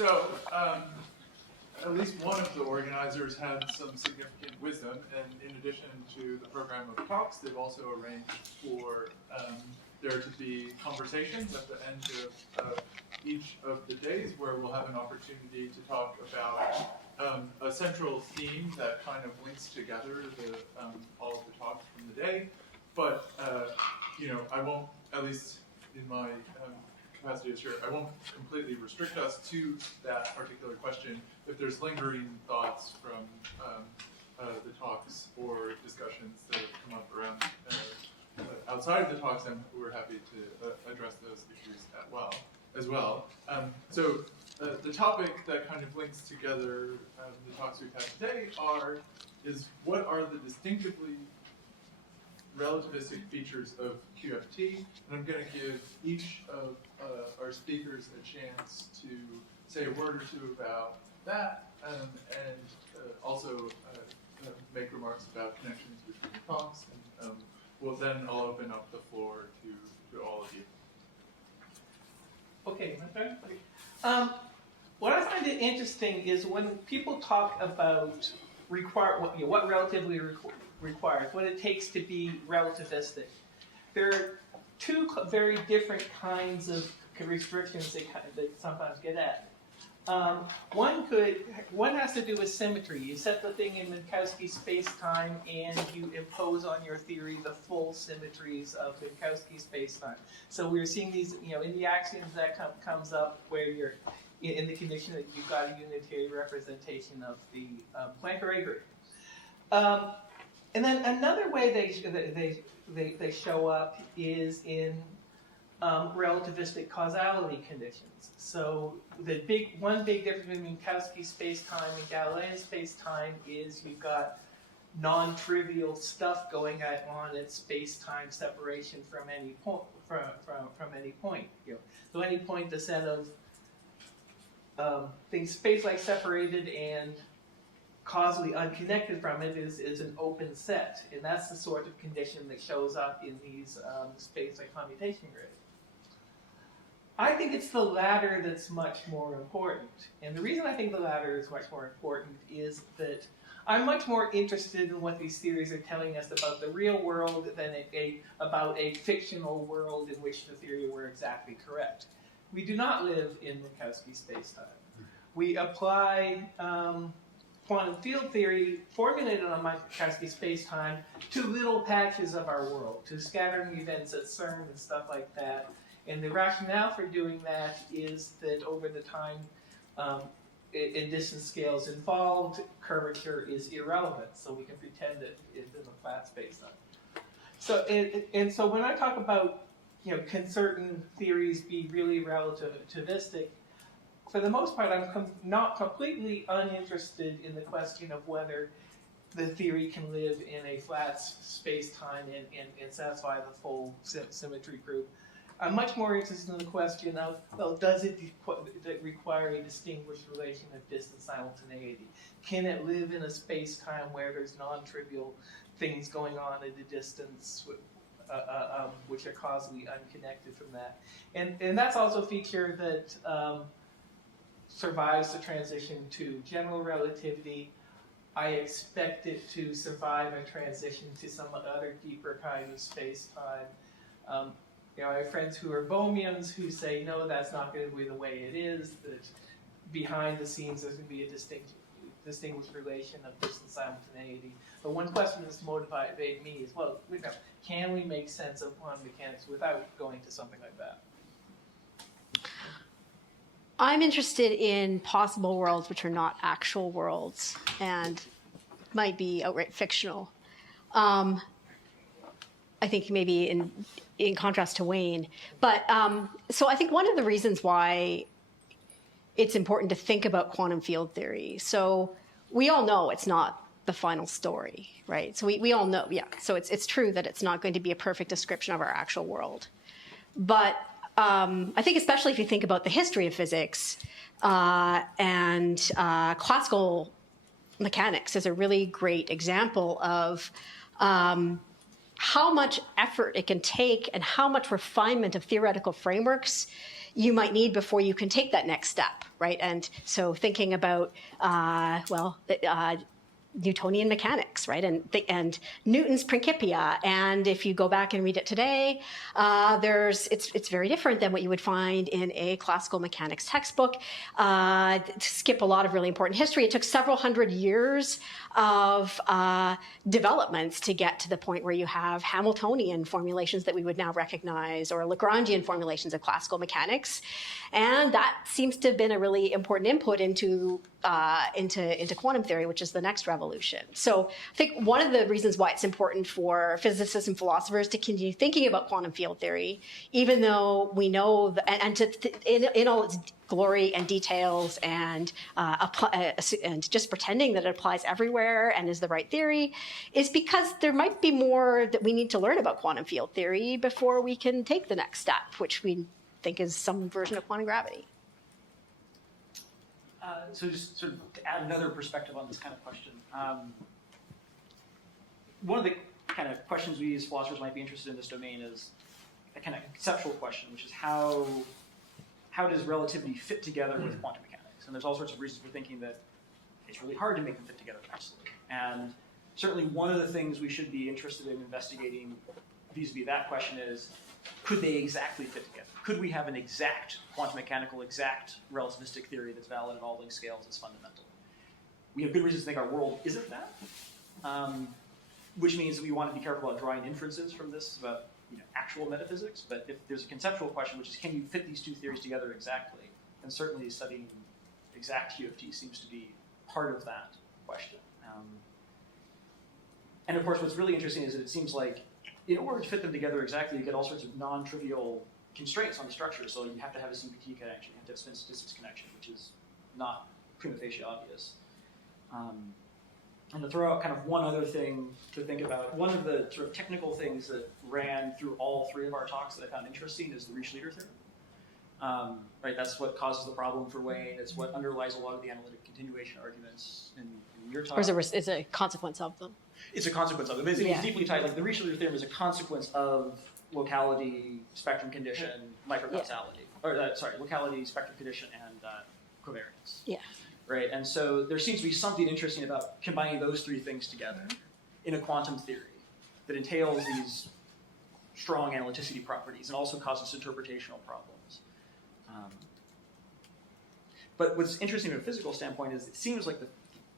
So, at least one of the organizers had some significant wisdom, and in addition to the program of talks, they've also arranged for there to be conversations at the end of each of the days where we'll have an opportunity to talk about a central theme that kind of links together all of the talks from the day. But, I won't, at least in my capacity as chair, I won't completely restrict us to that particular question. If there's lingering thoughts from the talks or discussions that have come up around outside of the talks, then we're happy to address those issues as well. So the topic that kind of links together the talks we've had today is what are the distinctively relativistic features of QFT, and I'm going to give each of our speakers a chance to say a word or two about that, and also make remarks about connections between the talks, and I'll open up the floor to all of you. Okay, my turn. What I find it interesting is when people talk about what relativity requires, what it takes to be relativistic. There are two very different kinds of restrictions that sometimes get at. One has to do with symmetry. You set the thing in Minkowski space-time and you impose on your theory the full symmetries of Minkowski space-time. So we're seeing these, in the axioms that comes up where you're in the condition that you've got a unitary representation of the Planck array group. And then another way they show up is in relativistic causality conditions. So one big difference between Minkowski space-time and Galilean space-time is you've got non-trivial stuff going on at space-time separation from any point. From any point. So any point, the set of things space-like separated and causally unconnected from it is an open set, and that's the sort of condition that shows up in these space-like commutation grids. I think it's the latter that's much more important, and the reason I think the latter is much more important is that I'm much more interested in what these theories are telling us about the real world than about a fictional world in which the theory were exactly correct. We do not live in Minkowski space-time. We apply quantum field theory formulated on Minkowski space-time to little patches of our world, to scattering events at CERN and stuff like that. And the rationale for doing that is that over the time in distance scales involved, curvature is irrelevant, so we can pretend that it's in a flat space-time. So, and so when I talk about, can certain theories be really relativistic, for the most part, I'm not completely uninterested in the question of whether the theory can live in a flat space-time and satisfy the full symmetry group. I'm much more interested in the question of, well, does it require a distinguished relation of distance simultaneity? Can it live in a space-time where there's non-trivial things going on at a distance which are causally unconnected from that? And that's also a feature that survives the transition to general relativity. I expect it to survive a transition to some other deeper kind of space-time. I have friends who are Bohmians who say, no, that's not going to be the way it is, that behind the scenes there's going to be a distinguished relation of distance simultaneity. But one question that's motivated me is, well, can we make sense of quantum mechanics without going to something like that? I'm interested in possible worlds which are not actual worlds and might be outright fictional. I think maybe in contrast to Wayne. But so I think one of the reasons why it's important to think about quantum field theory. So we all know it's not the final story, right? So we all know, yeah. So it's true that it's not going to be a perfect description of our actual world. But I think especially if you think about the history of physics and classical mechanics is a really great example of how much effort it can take and how much refinement of theoretical frameworks you might need before you can take that next step, right? And so thinking about, Newtonian mechanics, right? And Newton's Principia. And if you go back and read it today, it's very different than what you would find in a classical mechanics textbook. To skip a lot of really important history, it took several hundred years of developments to get to the point where you have Hamiltonian formulations that we would now recognize, or Lagrangian formulations of classical mechanics. And that seems to have been a really important input into quantum theory, which is the next revolution. So I think one of the reasons why it's important for physicists and philosophers to continue thinking about quantum field theory, even though we know, in all its glory and details, and just pretending that it applies everywhere and is the right theory, is because there might be more that we need to learn about quantum field theory before we can take the next step, which we think is some version of quantum gravity. So just sort of to add another perspective on this kind of question, one of the kind of questions we as philosophers might be interested in this domain is a kind of conceptual question, which is how does relativity fit together with quantum mechanics? And there's all sorts of reasons for thinking that it's really hard to make them fit together nicely. And certainly one of the things we should be interested in investigating vis-a-vis that question is, could they exactly fit together? Could we have an exact quantum mechanical, exact relativistic theory that's valid at all length scales as fundamental? We have good reasons to think our world isn't that, which means that we want to be careful about drawing inferences from this about actual metaphysics. But if there's a conceptual question, which is can you fit these two theories together exactly, then certainly studying exact QFT seems to be part of that question. And of course, what's really interesting is that it seems like in order to fit them together exactly, you get all sorts of non-trivial constraints on the structure. So you have to have a CPT connection, you have to have spin statistics connection, which is not prima facie obvious. And to throw out kind of one other thing to think about, one of the sort of technical things that ran through all three of our talks that I found interesting is the Leader Theorem. Right, that's what causes the problem for Wayne. It's what underlies a lot of the analytic continuation arguments in your talk. Or is a consequence of them? It's a consequence of them. It's deeply tied. Like the Leader Theorem is a consequence of locality, spectrum condition, microcausality. Or locality, spectrum condition, and covariance. Yeah. Right, and so there seems to be something interesting about combining those three things together in a quantum theory that entails these strong analyticity properties and also causes interpretational problems. But what's interesting from a physical standpoint is it seems like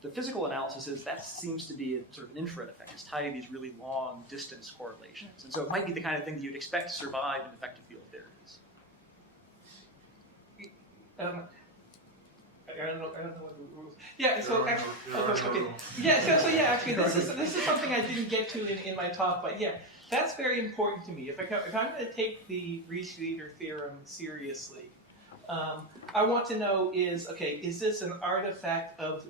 the physical analysis that seems to be a sort of an infrared effect. It's tied to these really long distance correlations. And so it might be the kind of thing that you'd expect to survive in effective field theories. I don't know what the rules. Yeah. So actually, okay. Yeah. So yeah. Actually, this is something I didn't get to in my talk, but yeah, that's very important to me. If I'm going to take the Leader Theorem seriously, I want to know is this an artifact of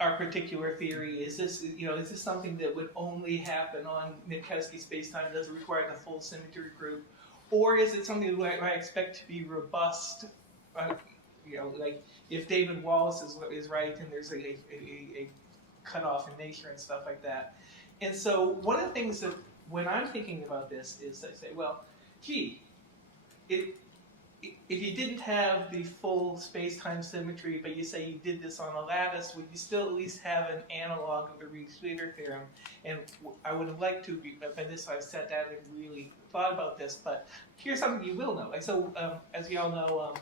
our particular theory? Is this something that would only happen on Minkowski spacetime? Does it require the full symmetry group, or is it something that I expect to be robust? Like if David Wallace is right and there's a cutoff in nature and stuff like that. And so one of the things that when I'm thinking about this is I say, well, gee, if you didn't have the full space-time symmetry, but you say you did this on a lattice, would you still at least have an analog of the Leader Theorem? And I would have liked to, by this I've sat down and really thought about this, but here's something you will know. Like, so, as you all know,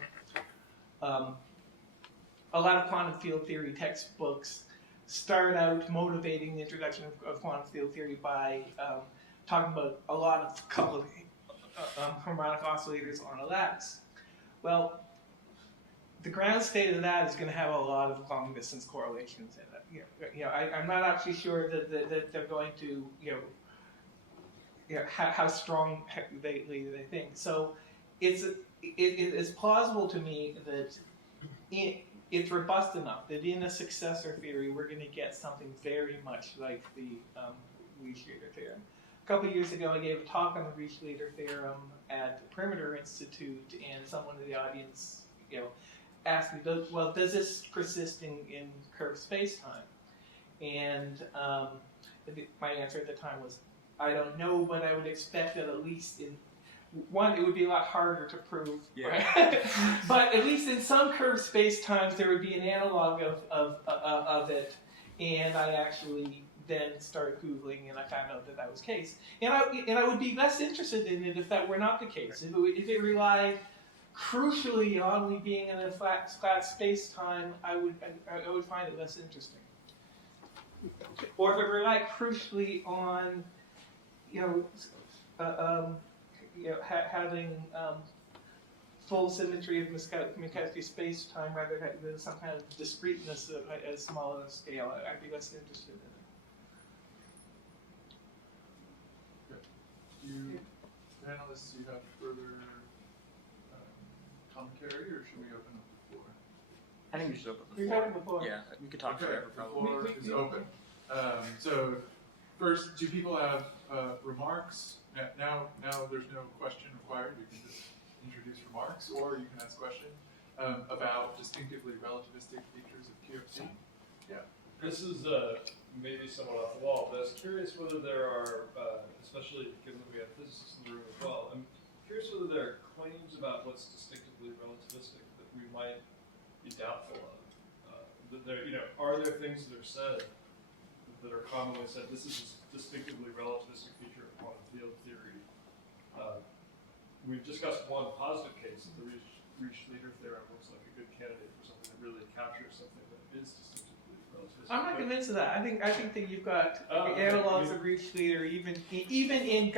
a lot of quantum field theory textbooks start out motivating the introduction of quantum field theory by talking about a lot of coupled harmonic oscillators on a lattice. Well, the ground state of that is going to have a lot of long distance correlations in it. I'm not actually sure that they're going to how strong they think. So it's plausible to me that it's robust enough that in a successor theory we're going to get something very much like the Leader Theorem. A couple of years ago I gave a talk on the Leader Theorem at the Perimeter Institute, and someone in the audience asked me, does this persist in curved space-time? And my answer at the time was, I don't know, but I would expect that at least one, it would be a lot harder to prove, Yeah. right? But at least in some curved space-times, there would be an analog of it, and I actually then started Googling, and I found out that was the case. And I would be less interested in it if that were not the case. If it relied crucially on me being in a flat space-time, I would find it less interesting. Or if it relied crucially on, having full symmetry of Minkowski space-time rather than some kind of discreteness at a small enough scale, I'd be less interested in it. You panelists, you have further commentary, or should we open up the floor? I think we should open the We've floor. had it before. Yeah, we could talk Okay, forever the probably. floor is open. So first, do people have remarks? Now there's no question required. You can just introduce remarks, or you can ask questions about distinctively relativistic features of QFT. Yeah. This is maybe somewhat off the wall, but I was curious whether there are, especially given that we have physicists in the room as well, I'm curious whether there are claims about what's distinctively relativistic that we might be doubtful of. That there, are there things that are said that are commonly said, this is a distinctively relativistic feature of quantum field theory? We've discussed one positive case that the Leader Theorem looks like a good candidate for something that really captures something that is distinctively relativistic. I'm not convinced of that. I think that you've got Okay. analogs of Leader even in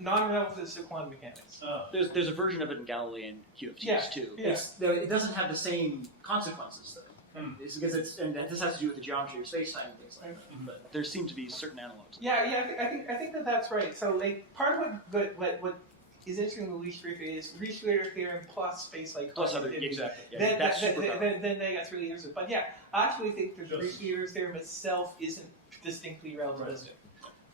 non-relativistic quantum mechanics. There's a version of it in Galilean QFTs Yeah, too. yeah. It doesn't have the same consequences though. It's because and this has to do with the geometry of space-time and things like that. But there seem to be certain analogs. Yeah. I think that's right. So part of what is interesting in the Leader Theorem plus spacelike. Plus other, exactly. Yeah, Then that's super powerful. then that's really interesting. But yeah, I actually think the Just- Leader Theorem itself isn't distinctly relativistic.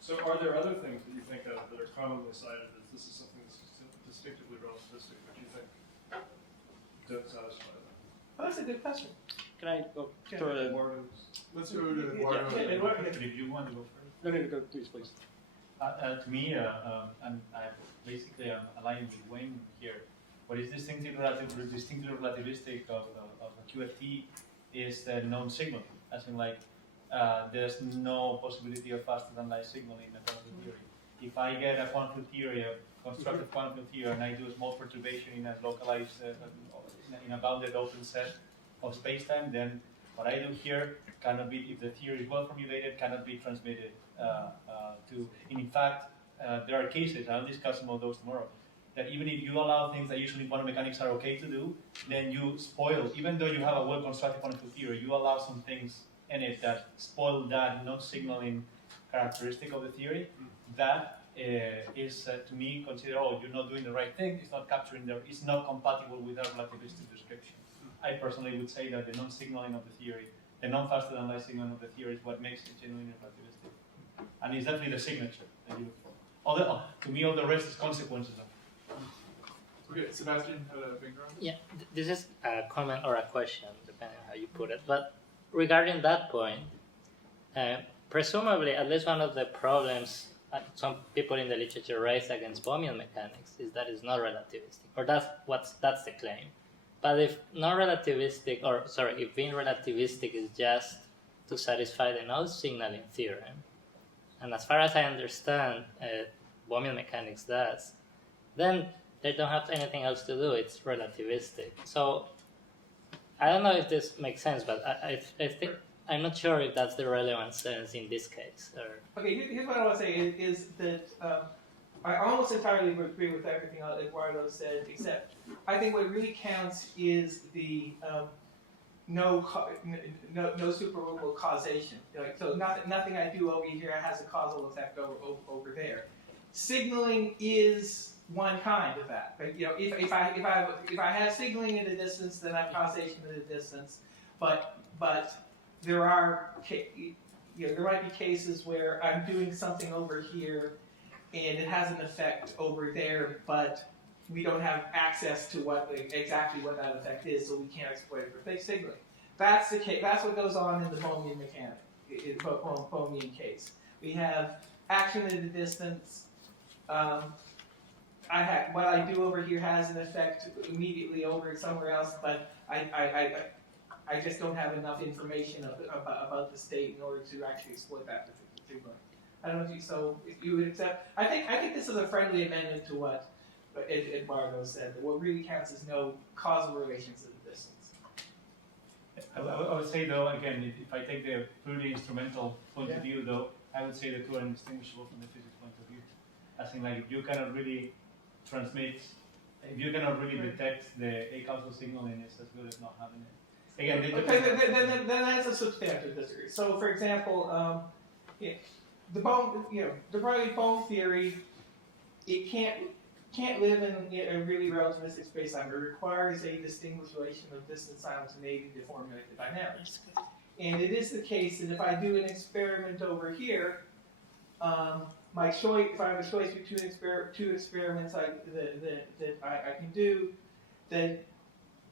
So are there other things that you think of that are commonly cited as this is something that's distinctively relativistic that you think don't satisfy that? Well, that's a good question. Can I throw it in? Let's go to Eduardo. If you want to go first. No, go, please. To me, I'm basically aligned with Wayne here. What is distinctly relativistic of a QFT is the known signal, as in there's no possibility of faster than light signaling in a quantum theory. If I get a quantum theory, a constructive quantum theory, and I do a small perturbation in a localized, in a bounded open set of spacetime, then what I do here cannot be, if the theory is well formulated, cannot be transmitted to. And in fact, there are cases, I'll discuss some of those tomorrow, that even if you allow things that usually in quantum mechanics are okay to do, then you spoil, even though you have a well-constructed quantum theory, you allow some things in it that spoil that non-signaling characteristic of the theory. That is, to me, considered, you're not doing the right thing, it's not capturing it's not compatible with our relativistic description. I personally would say that the non-signaling of the theory, the non-faster than light signaling of the theory is what makes it genuinely relativistic. And it's definitely the signature that you look for. To me, all the rest is consequences of it. Okay, Sebastian had a finger on it? Yeah, this is a comment or a question, depending on how you put it. But regarding that point, presumably, at least one of the problems some people in the literature raise against Bohmian mechanics is that it's not relativistic, or that's the claim. But if if being relativistic is just to satisfy the node signaling theorem, and as far as I understand, Bohmian mechanics does, then they don't have anything else to do. It's relativistic. So I don't know if this makes sense, but I think I'm not sure if that's the relevant sense in this case. Okay, here's what I want to say is that I almost entirely agree with everything Eduardo said, except I think what really counts is the no superrulable causation. So nothing I do over here has a causal effect over there. Signaling is one kind of that. Right? If I have signaling at a distance, then I have causation at a distance. But there are there might be cases where I'm doing something over here, and it has an effect over there, but we don't have access to exactly what that effect is, so we can't exploit it for fake signaling. That's the case. That's what goes on in the Bohmian mechanic, in Bohmian case. We have action at a distance, what I do over here has an effect immediately over somewhere else, but I just don't have enough information about the state in order to actually exploit that particular. I don't know if you would accept. I think this is a friendly amendment to what Eduardo said. That what really counts is no causal relations to the distance. I would say though, again, if I take the purely instrumental point of view though, I would say the two are indistinguishable from the physics point of view. As in, like, if you cannot really transmit, if you cannot really detect the acausal signaling, it's as good as not having it. Again, then that's a substantive disagree. So, for example, the Broglie bone theory, it can't live in a really relativistic space-time. It requires a distinguished relation of distance simultaneity to formulate the dynamics. And it is the case that if I do an experiment over here, my choice, if I have a choice between two experiments that I can do, then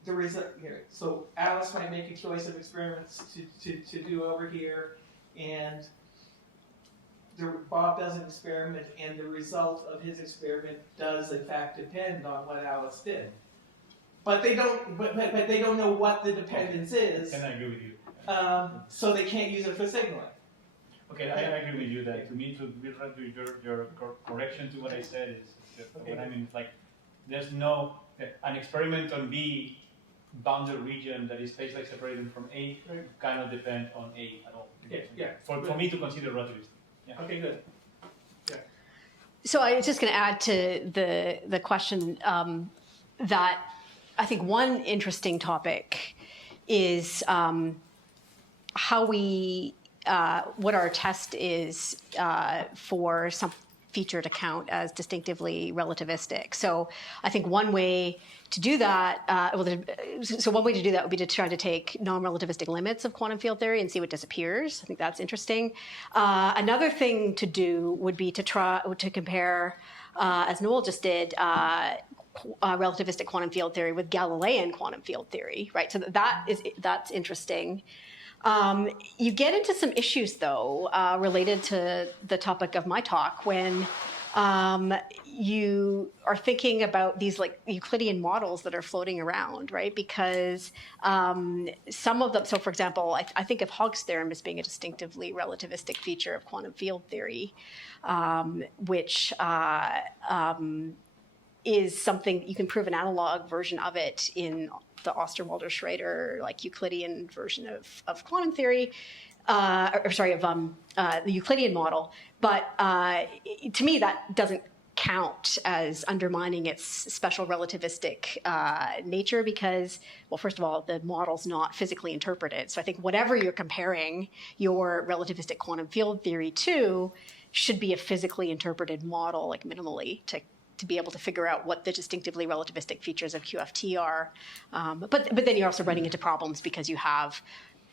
the result here. So Alice might make a choice of experiments to do over here, and Bob does an experiment, and the result of his experiment does in fact depend on what Alice did. But they don't. But they don't know what the dependence is. And I agree with you. So they can't use it for signaling. Okay, I agree with you that to me, to be right with your correction to what I said is what I mean is like there's no an experiment on B bounded region that is space-like separated from A cannot depend on A at all. Yeah. For me to consider relativistic. Yeah. Okay, good. Yeah. So I was just going to add to the question that I think one interesting topic is how we what our test is for some feature to count as distinctively relativistic. So I think one way to do that, one way to do that would be to try to take non-relativistic limits of quantum field theory and see what disappears. I think that's interesting. Another thing to do would be to try to compare, as Noel just did, relativistic quantum field theory with Galilean quantum field theory, right? So that's interesting. You get into some issues, though, related to the topic of my talk when you are thinking about these like Euclidean models that are floating around, right? Because some of them, so for example, I think of Hogg's theorem as being a distinctively relativistic feature of quantum field theory, which is something you can prove an analog version of it in the Osterwalder-Schrader like Euclidean version of quantum theory, the Euclidean model. But to me, that doesn't count as undermining its special relativistic nature because, well, first of all, the model's not physically interpreted. So I think whatever you're comparing your relativistic quantum field theory to should be a physically interpreted model, like minimally, to be able to figure out what the distinctively relativistic features of QFT are. But then you're also running into problems because you have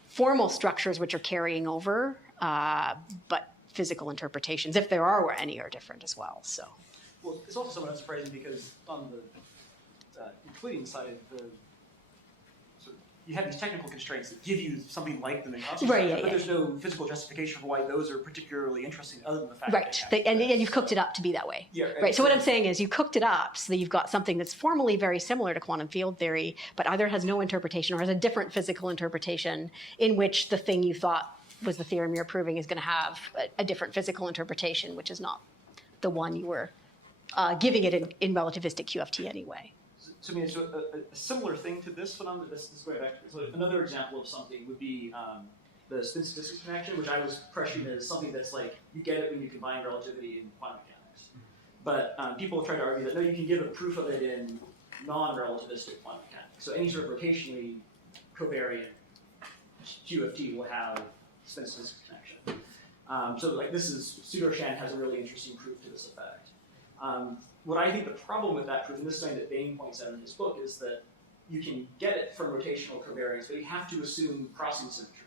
formal structures which are carrying over, but physical interpretations, if there are any, are different as well. So, well, it's also somewhat unsurprising because on the Euclidean side, you have these technical constraints that give you something like them in constant structure, but there's no physical justification for why those are particularly interesting other than the fact that and you've cooked it up to be that way. Yeah, right. So what I'm saying is you cooked it up so that you've got something that's formally very similar to quantum field theory, but either has no interpretation or has a different physical interpretation in which the thing you thought was the theorem you're proving is going to have a different physical interpretation, which is not the one you were giving it in relativistic QFT anyway. So I mean, so a similar thing to this phenomenon, this is going back to so another example of something would be the spin statistics connection, which I was pressuring as something that's like, you get it when you combine relativity and quantum mechanics. But people try to argue that, no, you can give a proof of it in non-relativistic quantum mechanics. So any sort of rotationally covariant QFT will have spin statistics connection. So like this is, pseudo-Shannon has a really interesting proof to this effect. What I think the problem with that proof, and this is something that Bain points out in his book, is that you can get it from rotational covariance, but you have to assume crossing symmetry.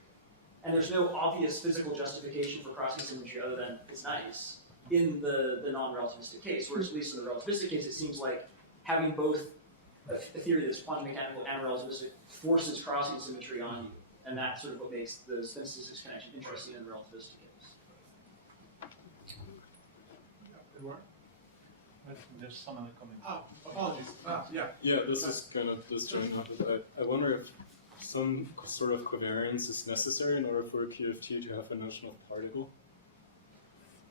And there's no obvious physical justification for crossing symmetry other than it's nice in the non-relativistic case, whereas at least in the relativistic case, it seems like having both a theory that's quantum mechanical and relativistic forces crossing symmetry on you, and that's sort of what makes the spin statistics connection interesting in the relativistic case. But there's some other comment. Oh, apologies. Yeah. Yeah, this is kind of this joint method. I wonder if some sort of covariance is necessary in order for a QFT to have a notion of particle.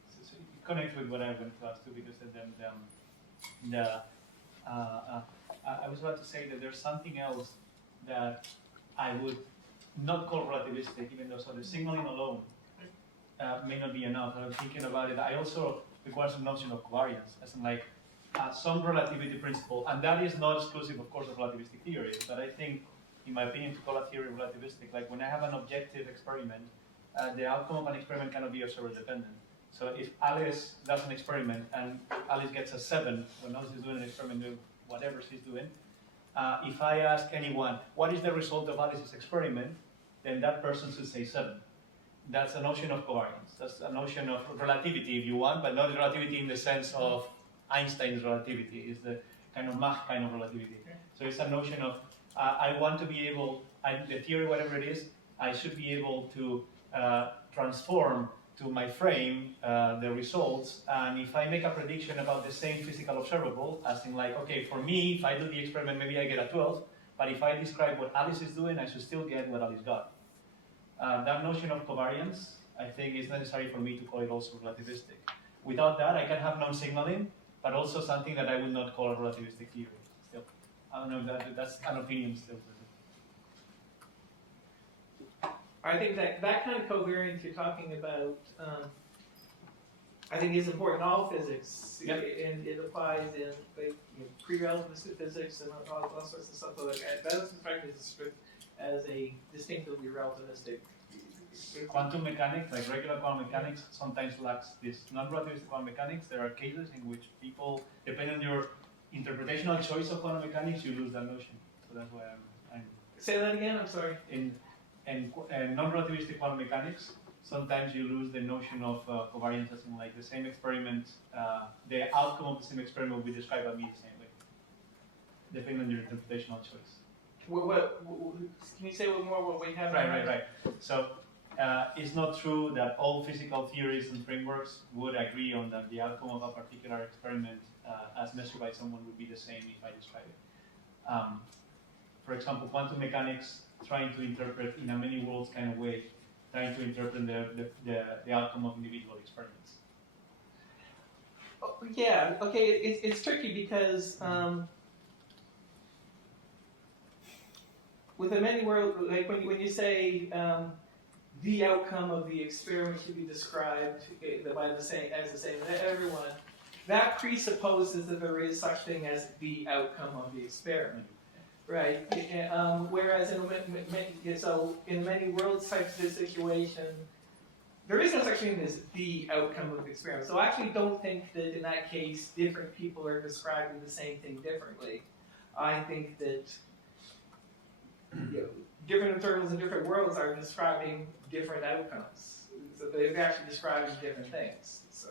So it connects with what I went to ask too, because I was about to say that there's something else that I would not call relativistic, even though the signaling alone may not be enough. I'm thinking about it. I also require some notion of covariance, as in like some relativity principle, and that is not exclusive, of course, of relativistic theory. But I think, in my opinion, to call a theory relativistic, like when I have an objective experiment, the outcome of an experiment cannot be observer dependent. So if Alice does an experiment and Alice gets a 7 when Alice is doing an experiment doing whatever she's doing, if I ask anyone, what is the result of Alice's experiment, then that person should say 7. That's a notion of covariance. That's a notion of relativity, if you want, but not relativity in the sense of Einstein's relativity. It's the kind of Mach kind of relativity. So it's a notion of, I want to be able, the theory, whatever it is, I should be able to transform to my frame the results, and if I make a prediction about the same physical observable, as in like, okay, for me, if I do the experiment, maybe I get a 12, but if I describe what Alice is doing, I should still get what Alice got. That notion of covariance, I think, is necessary for me to call it also relativistic. Without that, I can have non-signaling, but also something that I would not call a relativistic theory. Still, I don't know if that's an opinion still. I think that kind of covariance you're talking about, I think is important in all physics, Yep. and it applies in like, pre-relativistic physics and all sorts of stuff like that. That doesn't strike me as a distinctively relativistic. Quantum mechanics, like regular quantum mechanics, sometimes lacks this. Non-relativistic quantum mechanics, there are cases in which people, depending on your interpretational choice of quantum mechanics, you lose that notion. So that's why I'm Say that again, I'm sorry. in non-relativistic quantum mechanics, sometimes you lose the notion of covariance, as in like the same experiment, the outcome of the same experiment will be described by me the same way, depending on your interpretational choice. Can you say a little more what we have? Right. So it's not true that all physical theories and frameworks would agree on that the outcome of a particular experiment as measured by someone would be the same if I describe it. For example, quantum mechanics trying to interpret in a many worlds kind of way, trying to interpret the outcome of individual experiments. Oh, yeah, okay, it's tricky because with a many world, like when you say the outcome of the experiment should be described by the same everyone, that presupposes that there is such thing as the outcome of the experiment. Right. Whereas in many worlds types of situation, there is no such thing as the outcome of the experiment. So I actually don't think that in that case, different people are describing the same thing differently. I think that different observables in different worlds are describing different outcomes. So they're actually describing different things. So.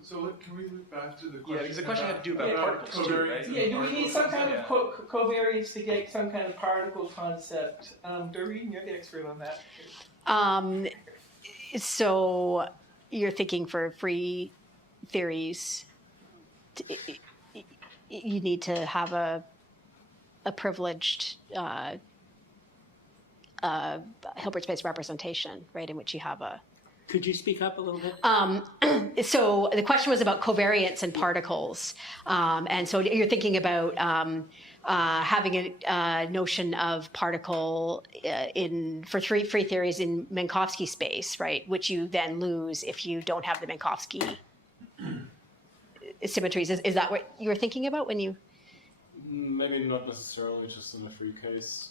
So can we move back to the question? Yeah, because the question had to do about particles too, right? Yeah, do we need some kind of covariance to get some kind of particle concept? Doreen, you're the expert on that. So you're thinking for free theories, you need to have a privileged Hilbert space representation, right, in which you have a. Could you speak up a little bit? So the question was about covariance in particles. And so you're thinking about having a notion of particle for three theories in Minkowski space, right? Which you then lose if you don't have the Minkowski symmetries. Is that what you were thinking about when you? Maybe not necessarily just in a free case.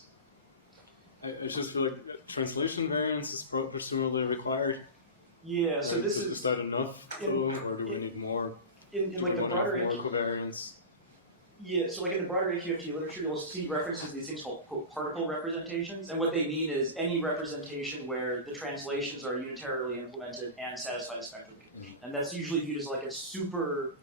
I just feel like translation variance is presumably required. Yeah, so this is that enough, or do we need more? In like the broader more covariance. Yeah, so like in the broader AQFT literature, you'll see references to these things called quote, particle representations, and what they mean is any representation where the translations are unitarily implemented and satisfy the spectral condition, and that's usually viewed as like a super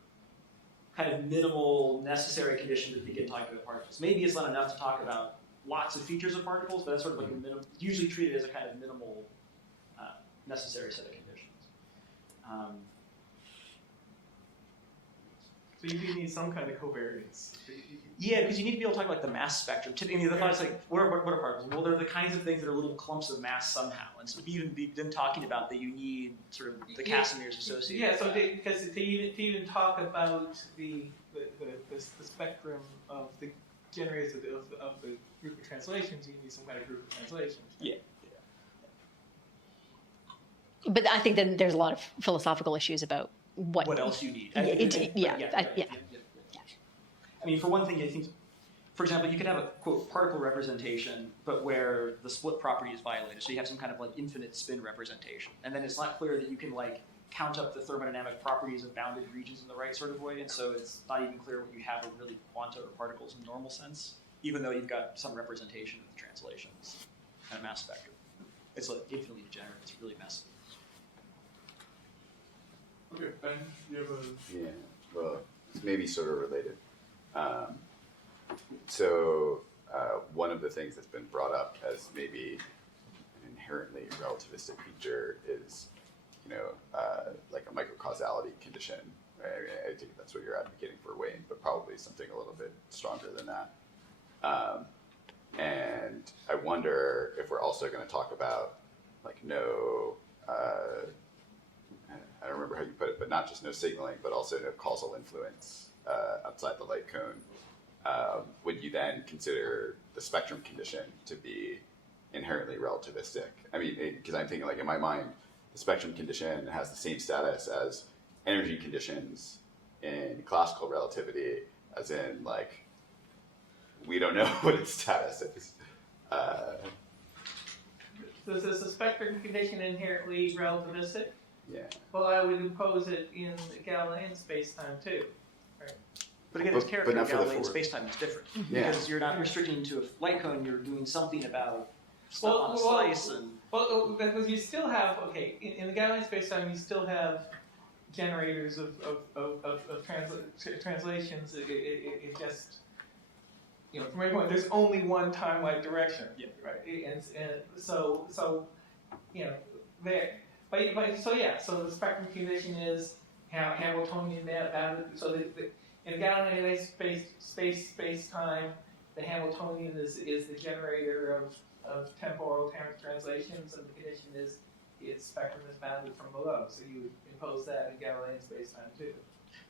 kind of minimal necessary condition to begin talking about particles. Maybe it's not enough to talk about lots of features of particles, but that's sort of like a usually treated as a kind of minimal necessary set of conditions. So you do need some kind of covariance. Yeah, because you need to be able to talk about the mass spectrum. Typically, the thought is like, what are particles? Well, they're the kinds of things that are little clumps of mass somehow. And so them talking about that you need sort of the Casimirs associated. Yeah, with so that. because to even talk about the spectrum of the generators of the group of translations, you need some kind of group of translations. Yeah. But I think then there's a lot of philosophical issues about what else you need. Yeah, I mean, for one thing, I think, for example, you could have a, quote, particle representation, but where the split property is violated. So you have some kind of like infinite spin representation. And then it's not clear that you can like count up the thermodynamic properties of bounded regions in the right sort of way. And so it's not even clear what you have of really quanta or particles in normal sense, even though you've got some representation of the translations and a mass spectrum. It's like infinitely degenerate. It's really messy. Okay, Ben, you have a... Yeah, well, it's maybe sort of related. So one of the things that's been brought up as maybe an inherently relativistic feature is, like a microcausality condition. Right? I mean, I think that's what you're advocating for, Wayne, but probably something a little bit stronger than that. And I wonder if we're also going to talk about like no, I don't remember how you put it, but not just no signaling, but also no causal influence outside the light cone. Would you then consider the spectrum condition to be inherently relativistic? I mean, because I'm thinking like in my mind, the spectrum condition has the same status as energy conditions in classical relativity, as in like, we don't know what its status is. So is the spectrum condition inherently relativistic? Yeah. Well, I would impose it in Galilean space-time too. Right? But again, its But character not of for the Galilean forward. space-time is different. Yeah. Because you're not restricting to a light cone, you're doing something about stuff Well, on a well, slice. And Well, because you still have, okay, in the Galilean space-time, you still have generators of translations. It just, from my point, there's only one time-like direction, right? And so there. So the spectrum condition is Hamiltonian bounded. So in Galilean space-time, the Hamiltonian is the generator of temporal translations, and the condition is its spectrum is bounded from below. So you would impose that in Galilean space-time too.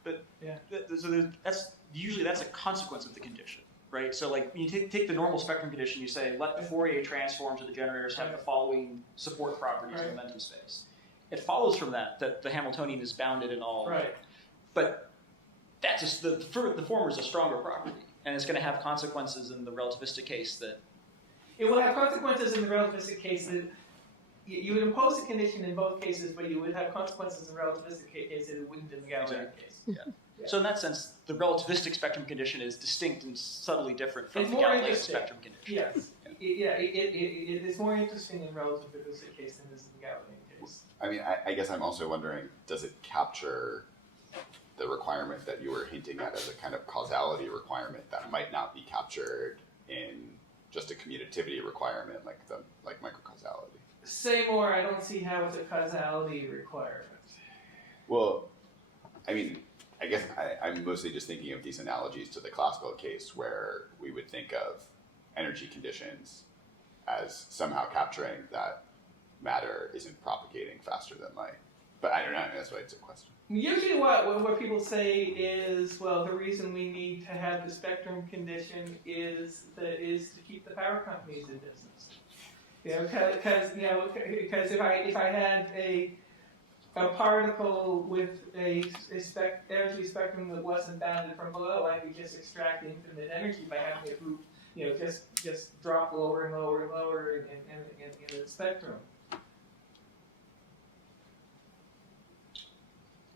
But that's a consequence of the condition, right? So like you take the normal spectrum condition, you say let the Fourier transforms of the generators have the following support properties in momentum space. It follows from that the Hamiltonian is bounded in all. Right. But that's just the former is a stronger property, and it's going to have consequences in the relativistic case that. It will have consequences in the relativistic case that you would impose a condition in both cases, but you would have consequences in the relativistic case that it wouldn't in the Galilean case. Yeah. So in that sense, the relativistic spectrum condition is distinct and subtly different from It's the more Galilean interesting. spectrum condition. Yes. It is more interesting in relativistic case than it is in the Galilean case. I mean, I guess I'm also wondering, does it capture the requirement that you were hinting at as a kind of causality requirement that might not be captured in just a commutativity requirement like microcausality? Say more, I don't see how it's a causality requirement. Well, I mean, I guess I'm mostly just thinking of these analogies to the classical case where we would think of energy conditions as somehow capturing that matter isn't propagating faster than light. But I don't know, that's why it's a question. Usually what people say is, well, the reason we need to have the spectrum condition is to keep the power companies in business. Because if I had a particle with a energy spectrum that wasn't bounded from below, I could just extract infinite energy by having it move, just drop lower and lower and lower in the spectrum.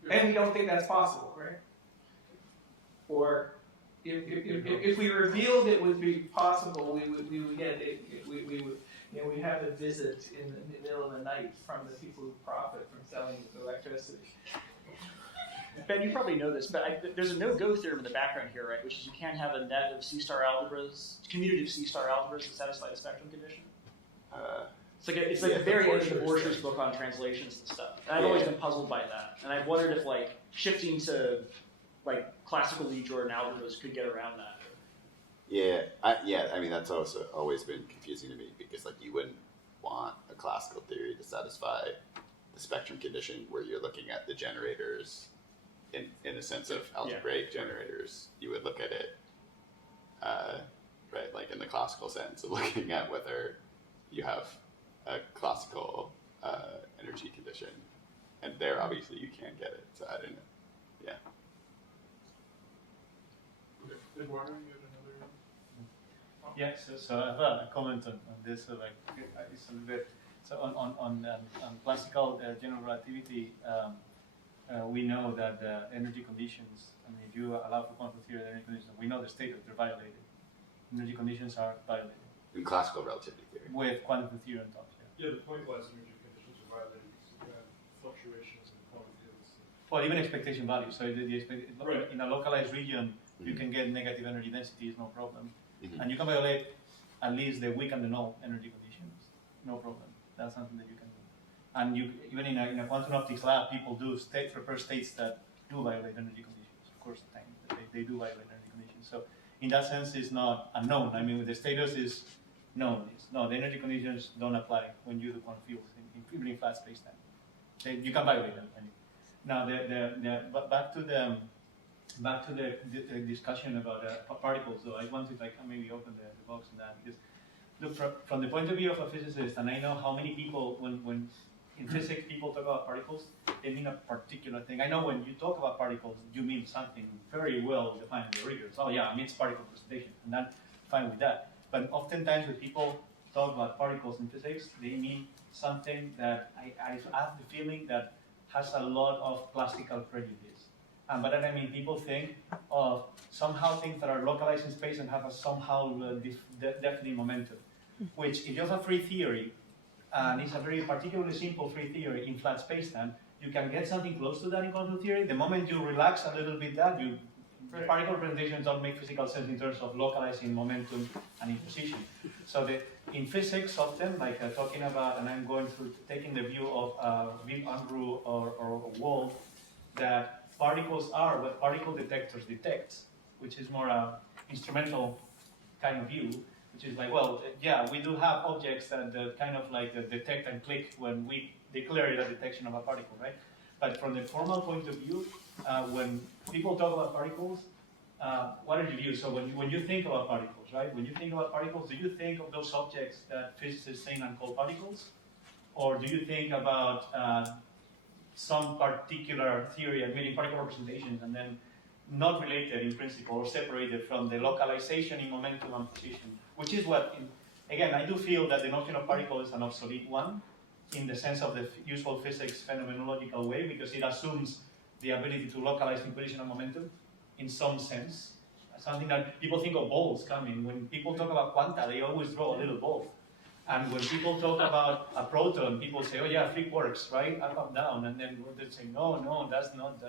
And we don't think that's possible, right? Or if we revealed it would be possible, we would get it. We would. We have a visit in the middle of the night from the people who profit from selling electricity. Ben, you probably know this, but there's a no-go theorem in the background here, right? Which is you can't have a net of C-star algebras, commutative C-star algebras that satisfy the spectrum condition. It's like Yeah, the very end of the Borchers, Borchers yeah. book on translations and stuff. And I've always been puzzled by that. And I've wondered if like shifting to like classical Leader algebras could get around that. I mean that's also always been confusing to me because like you wouldn't want a classical theory to satisfy the spectrum condition where you're looking at the generators in a sense of algebraic generators. You would look at it right, like in the classical sense of looking at whether you have a classical energy condition, and there obviously you can't get it. So I don't know. Yeah. Eduardo, you had another? Yeah, so I have a comment on this. So like, it's a little bit. So on classical general relativity, we know that the energy conditions. I mean, if you allow for quantum theory energy conditions, we know the state that they're violated. Energy conditions are violated In classical relativity theory. with quantum theory on top. Yeah, the point was energy conditions are violated because you have fluctuations in quantum fields. Well, even expectation value. So Right. in a localized region, you can get negative energy densities, no problem. Mhm. And you can violate at least the weak and the null energy conditions, no problem. That's something that you can do. And you even in a quantum optics lab, people do prepare states that do violate energy conditions. Of course, they do violate energy conditions. So in that sense, it's not unknown. I mean, the status is known. The energy conditions don't apply when you do quantum fields, even in flat space-time. You can violate them. Now, back to the discussion about particles, though, I want to maybe open the box on that, because look, from the point of view of a physicist, and I know how many people, when in physics people talk about particles, they mean a particular thing. I know when you talk about particles, you mean something very well defined in the rigors. Oh yeah, I mean it's particle representation, and I'm fine with that. But oftentimes when people talk about particles in physics, they mean something that I have the feeling that has a lot of classical prejudice. And by that I mean people think of somehow things that are localized in space and have a somehow definite momentum. Which, if you have a free theory, and it's a very particularly simple free theory in flat spacetime, you can get something close to that in quantum theory. The moment you relax a little bit that, particle representations don't make physical sense in terms of localizing momentum and in position. So in physics, often, like talking about, and I'm going through taking the view of Viv Andrew or Wald, that particles are what particle detectors detect, which is more a instrumental kind of view, which is like, well, yeah, we do have objects that kind of like detect and click when we declare the detection of a particle, right? But from the formal point of view, when people talk about particles, what are your views? So when you think about particles, right? When you think about particles, do you think of those objects that physicists think and call particles? Or do you think about some particular theory admitting particle representations and then not related in principle or separated from the localization in momentum and position, which is what, again, I do feel that the notion of particle is an obsolete one in the sense of the usual physics phenomenological way, because it assumes the ability to localize in position and momentum in some sense. Something that people think of balls coming. When people talk about quanta, they always draw a little ball. And when people talk about a proton, people say, oh yeah, 3 quarks, right? Up, down. And then they say, no, that's not,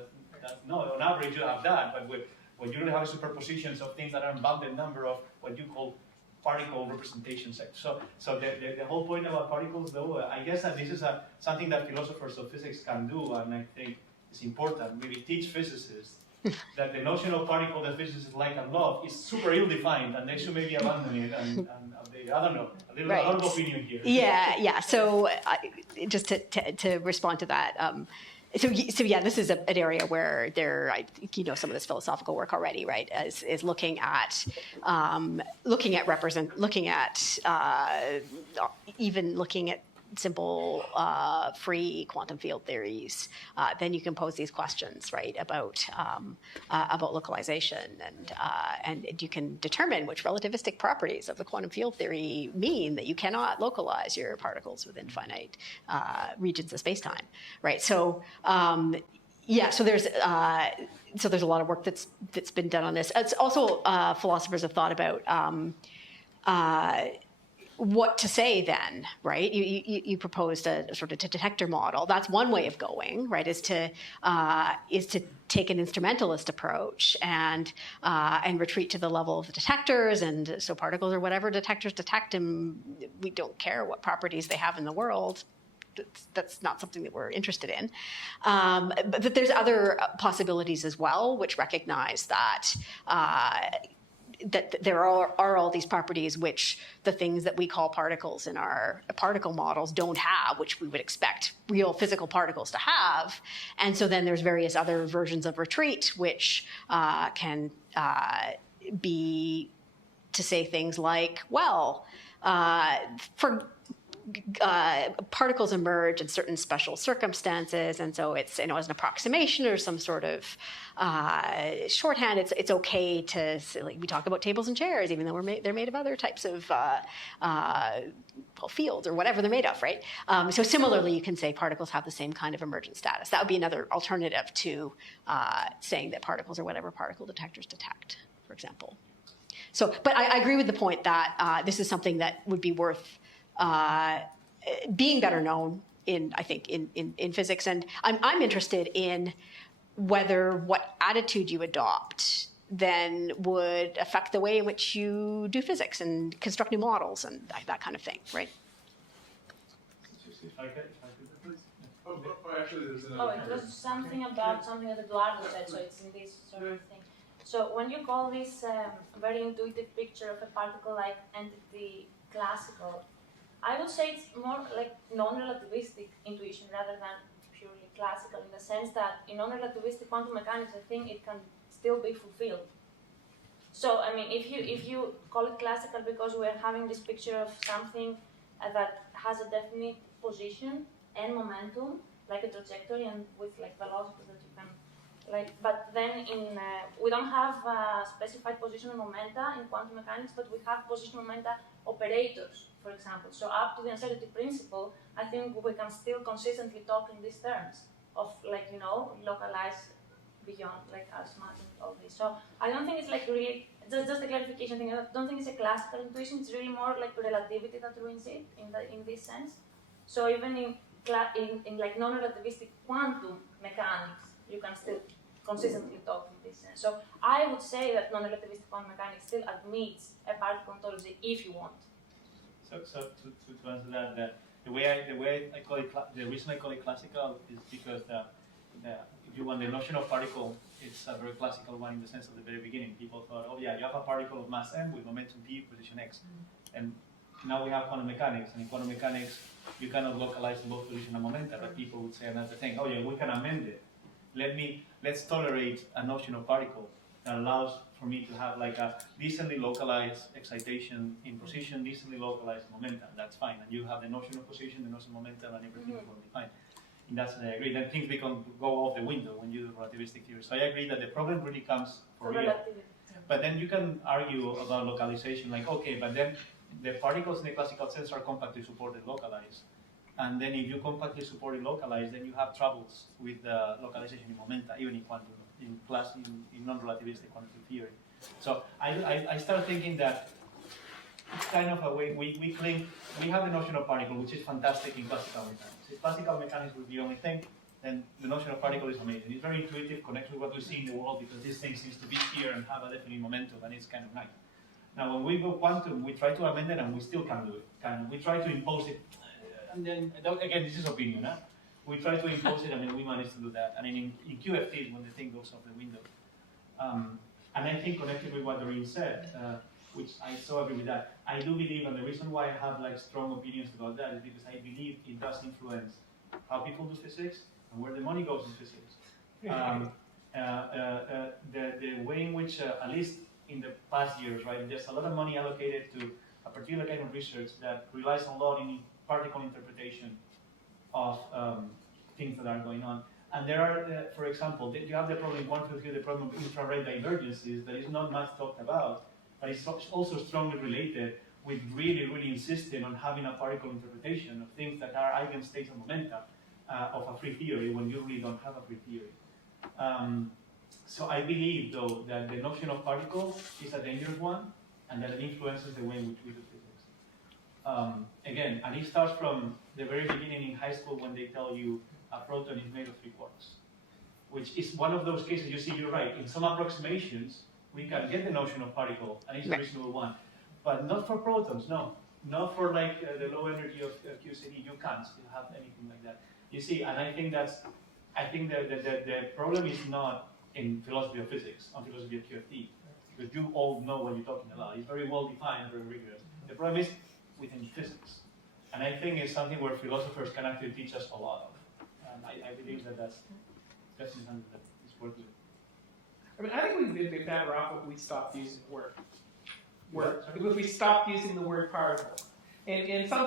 no, on average you have that, but what you really have is superpositions of things that are unbounded number of what you call particle representation sets. So the whole point about particles, though, I guess that this is something that philosophers of physics can do, and I think it's important. Maybe teach physicists that the notion of particle that physicists like and love is super ill-defined, and they should maybe abandon it. And I don't know, a lot of opinion here. Yeah. So just to respond to that. So yeah, this is an area where some of this philosophical work already, right, is looking at simple free quantum field theories. Then you can pose these questions, right, about localization, and you can determine which relativistic properties of the quantum field theory mean that you cannot localize your particles within finite regions of spacetime, right? So so there's a lot of work that's been done on this. It's also philosophers have thought about what to say then, right? You proposed a sort of detector model. That's one way of going, right? Is to take an instrumentalist approach and retreat to the level of the detectors, and so particles or whatever detectors detect, and we don't care what properties they have in the world. That's not something that we're interested in. But there's other possibilities as well, which recognize that there are all these properties which the things that we call particles in our particle models don't have, which we would expect real physical particles to have. And so then there's various other versions of retreat which can be to say things like, well, particles emerge in certain special circumstances, and so it's, as an approximation or some sort of shorthand, it's okay to, like, we talk about tables and chairs, even though they're made of other types of fields or whatever they're made of, right? So similarly, you can say particles have the same kind of emergent status. That would be another alternative to saying that particles are whatever particle detectors detect, for example. So, but I agree with the point that this is something that would be worth being better known in physics, and I'm interested in whether what attitude you adopt then would affect the way in which you do physics and construct new models and that kind of thing, right? Actually, there's another. It was something about something that Eduardo said, so it's in this sort of thing. So when you call this very intuitive picture of a particle-like entity classical, I would say it's more like non-relativistic intuition rather than purely classical, in the sense that in non-relativistic quantum mechanics, I think it can still be fulfilled. So, I mean, if you call it classical because we're having this picture of something that has a definite position and momentum, like a trajectory, and with like velocities that you can, like, but then we don't have specified position and momenta in quantum mechanics, but we have position momenta operators, for example. So up to the uncertainty principle, I think we can still consistently talk in these terms of, like, localize beyond, like, as much and all this. So I don't think it's like really just a clarification thing. I don't think it's a classical intuition. It's really more like relativity that ruins it in this sense. So even in like non-relativistic quantum mechanics, you can still consistently talk in this sense. So I would say that non-relativistic quantum mechanics still admits a particle ontology if you want. So to answer that, the way I call it, the reason I call it classical is because if you want the notion of particle, it's a very classical one in the sense of the very beginning. People thought, oh yeah, you have a particle of mass m with momentum p, position x, and now we have quantum mechanics, and in quantum mechanics you cannot localize in both position and momenta, but people would say another thing. Oh yeah, we can amend it. Let's tolerate a notion of particle that allows for me to have like a decently localized excitation in position, decently localized momentum. That's fine, and you have the notion of position, the notion of momentum, and everything will be fine. In that sense, I agree. Then things become go off the window when you do relativistic theory. So I agree that the problem really comes for real. But then you can argue about localization, like, okay, but then the particles in the classical sense are compactly supported localized. And then if you compactly support it localized, then you have troubles with the localization in momenta, even in quantum, in non-relativistic quantum theory. So I start thinking that it's kind of a way, we have the notion of particle, which is fantastic in classical mechanics. If classical mechanics was the only thing, then the notion of particle is amazing. It's very intuitive, connects with what we see in the world, because this thing seems to be here and have a definite momentum, and it's kind of nice. Now, when we go quantum, we try to amend it, and we still can't do it. We try to impose it, and then, again, this is opinion, huh? We try to impose it, and then we manage to do that. And in QFTs, when the thing goes off the window. And I think connected with what Doreen said, which I so agree with that, I do believe, and the reason why I have like strong opinions about that is because I believe it does influence how people do physics and where the money goes in physics. The way in which, at least in the past years, right, there's a lot of money allocated to a particular kind of research that relies a lot in particle interpretation of things that are going on. And there are, for example, you have the problem in quantum theory, the problem of infrared divergences that is not much talked about, but it's also strongly related with really insisting on having a particle interpretation of things that are eigenstates and momenta of a free theory when you really don't have a free theory. So I believe, though, that the notion of particles is a dangerous one, and that it influences the way in which we do physics. Again, and it starts from the very beginning in high school when they tell you a proton is made of 3 quarks, which is one of those cases you see, you're right, in some approximations, we can get the notion of particle, and it's a reasonable one, but not for protons, no. Not for like the low energy of QCD, you can't have anything like that. You see, and I think that the problem is not in philosophy of physics, on philosophy of QFT, because you all know what you're talking about. It's very well defined and very rigorous. The problem is within physics. And I think it's something where philosophers can actually teach us a lot of. And I believe that that's definitely something that is worth doing. I mean, I think we'd be better off if we stopped using the word. If we stopped using the word particle. And some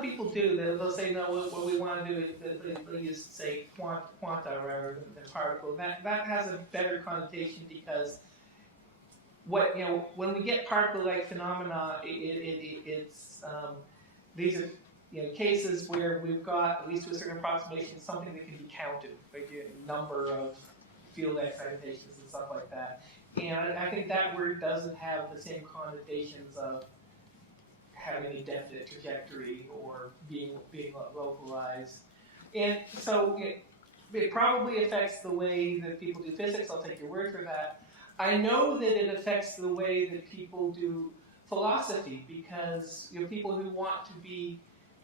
people do, they'll say, no, what we want to do is they'll use, say, quanta rather than particle. That has a better connotation because when we get particle-like phenomena, it's these are cases where we've got, at least to a certain approximation, something that can be counted, like a number of field excitations and stuff like that. And I think that word doesn't have the same connotations of having a definite trajectory or being localized. And so it probably affects the way that people do physics. I'll take your word for that. I know that it affects the way that people do philosophy because people who want to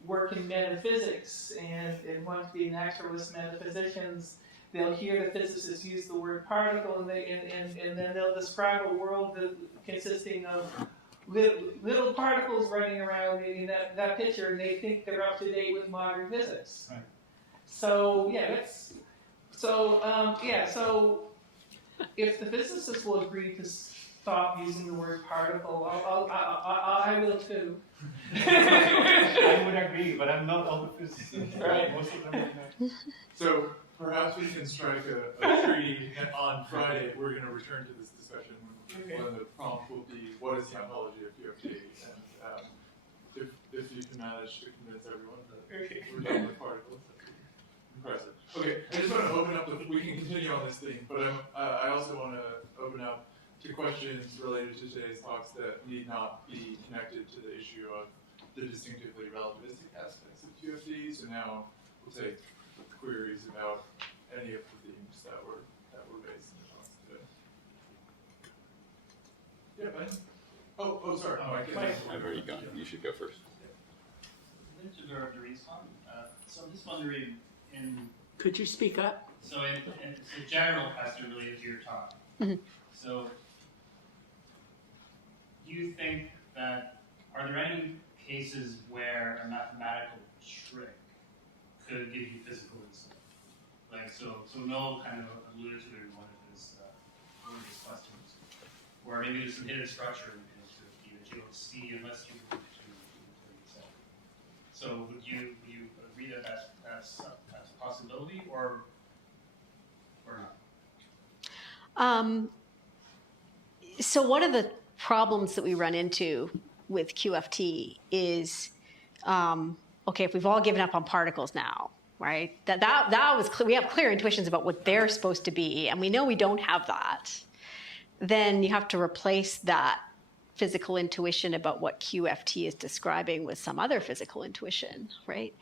work in metaphysics and want to be naturalist metaphysicians, they'll hear the physicists use the word particle, and then they'll describe a world consisting of little particles running around in that picture, and they think they're up to date with modern physics. Right. So so if the physicists will agree to stop using the word particle, I will too. I would agree, but I'm not all the physicists. Right. Most of them are not. So perhaps we can strike a treaty, and on Friday we're going to return to this discussion when the prompt will be, what is the ontology of QFT? And if you can manage to convince everyone that we're done with particles, that'd be impressive. Okay, I just want to open up, we can continue on this thing, but I also want to open up to questions related to today's talks that need not be connected to the issue of the distinctively relativistic aspects of QFT. So now we'll take queries about any of the themes that were raised in the talks today. Yeah, Ben? Oh, sorry. Mike. I've already gone. You should go first. Leader Theorem. So I'm just wondering, Could you speak up? So it's a general question related to your talk. Mm-hmm. So do you think that, are there any cases where a mathematical trick could give you physical insight? Like, so Noel kind of alluded to it in one of his questions, where maybe there's some hidden structure in QFT that you don't see unless you do yourself. So would you agree that that's a possibility, or not? So one of the problems that we run into with QFT is, okay, if we've all given up on particles now, right? That was clear. We have clear intuitions about what they're supposed to be, and we know we don't have that. Then you have to replace that physical intuition about what QFT is describing with some other physical intuition, right?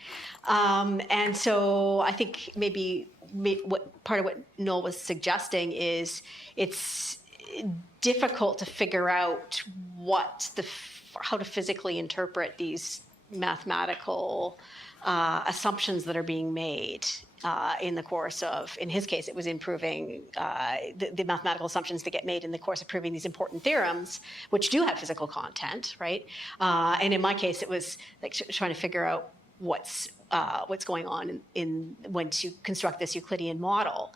And so I think maybe what part of what Noel was suggesting is it's difficult to figure out how to physically interpret these mathematical assumptions that are being made in the course of, in his case, it was improving the mathematical assumptions that get made in the course of proving these important theorems, which do have physical content, right? And in my case, it was like trying to figure out what's going on in when to construct this Euclidean model.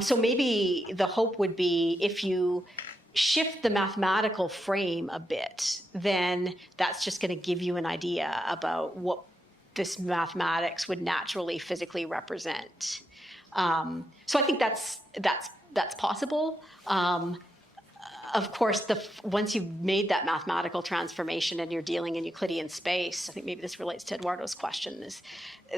So maybe the hope would be if you shift the mathematical frame a bit, then that's just going to give you an idea about what this mathematics would naturally physically represent. So I think that's possible. Of course, once you've made that mathematical transformation and you're dealing in Euclidean space, I think maybe this relates to Eduardo's question,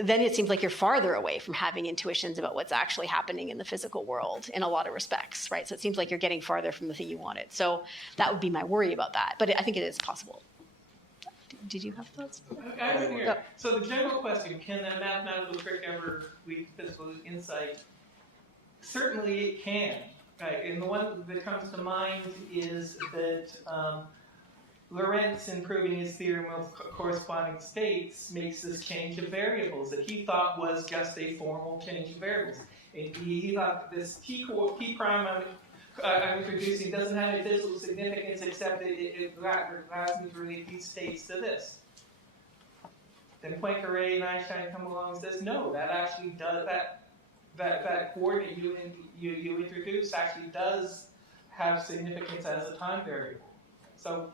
then it seems like you're farther away from having intuitions about what's actually happening in the physical world in a lot of respects, right? So it seems like you're getting farther from the thing you wanted. So that would be my worry about that. But I think it is possible. did you have thoughts? I was here. So the general question, can a mathematical trick ever lead to physical insight? Certainly it can. Right? And the one that comes to mind is that Lorentz, in proving his theorem of corresponding states, makes this change of variables that he thought was just a formal change of variables. And he thought this P prime I'm introducing doesn't have any physical significance except that it allows me to relate these states to this. Then Poincaré and Einstein come along and says, no, that actually does, that coordinate you introduce actually does have significance as a time variable. So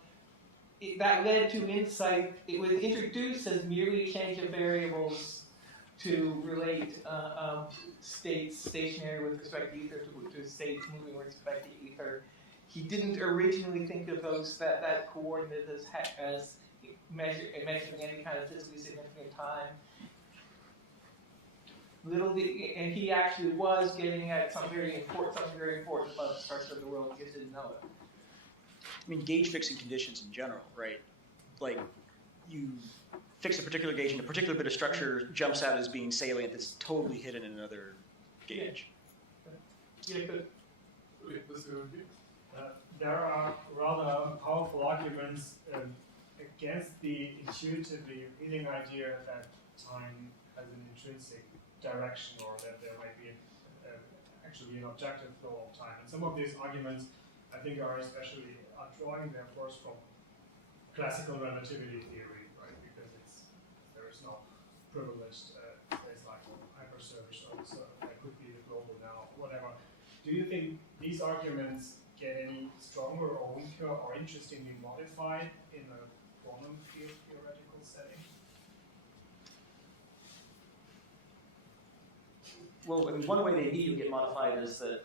that led to insight. It was introduced as merely a change of variables to relate states stationary with respect to ether to states moving with respect to ether. He didn't originally think of that coordinate as measuring any kind of physically significant time. And he actually was getting at something very important about the structure of the world. He just didn't know it. I mean, gauge fixing conditions in general, right? Like, you fix a particular gauge and a particular bit of structure jumps out as being salient that's totally hidden in another gauge. Yeah, good. There are rather powerful arguments against the intuitively repeating idea that time has an intrinsic direction, or that there might be actually an objective flow of time. And some of these arguments, I think, are drawing their force from classical relativity theory, right? Because there is no privileged spacelike or hypersurge, so that could be the global now, whatever. Do you think these arguments get any stronger or weaker or interestingly modified in a quantum field theoretical setting? Well, I mean, one way they immediately get modified is that